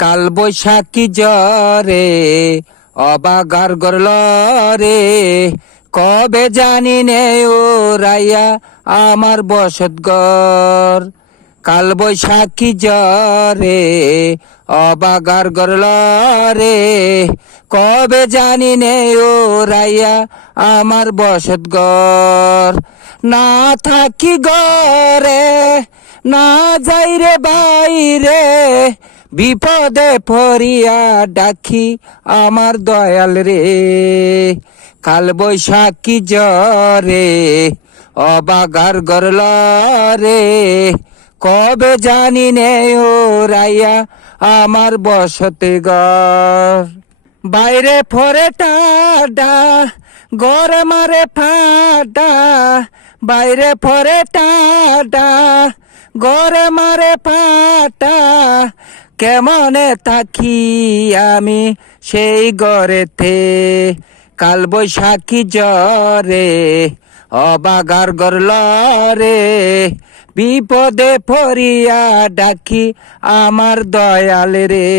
কাল বৈশাখী জ্বরে অবাগার গরল রে, কবে জানি নে ও রাইয়া আমার বসত ঘর। কাল বৈশাখী জ্বরে অবাগার গরল রে, কবে জানি নে ও রাইয়া আমার বসত ঘর। না থাকি ঘরে না যাই রে বাইরে, বিপদে পড়িয়া ডাকি আমার দয়াল রে। কাল বৈশাখী জ্বরে অবাগার গরল রে, কবে জানি নে ও রাইয়া আমার বসতে ঘর। বাইরে ফরে টাডা গরে মারে ফাডা, বাইরে ফরে টাডা গরে মারে ফাটা, কেমনে থাকি আমি সেই ঘরেতে। কাল বৈশাখী জ্বরে অবাগার গরল রে, বিপদে পড়িয়া ডাকি আমার দয়াল রে।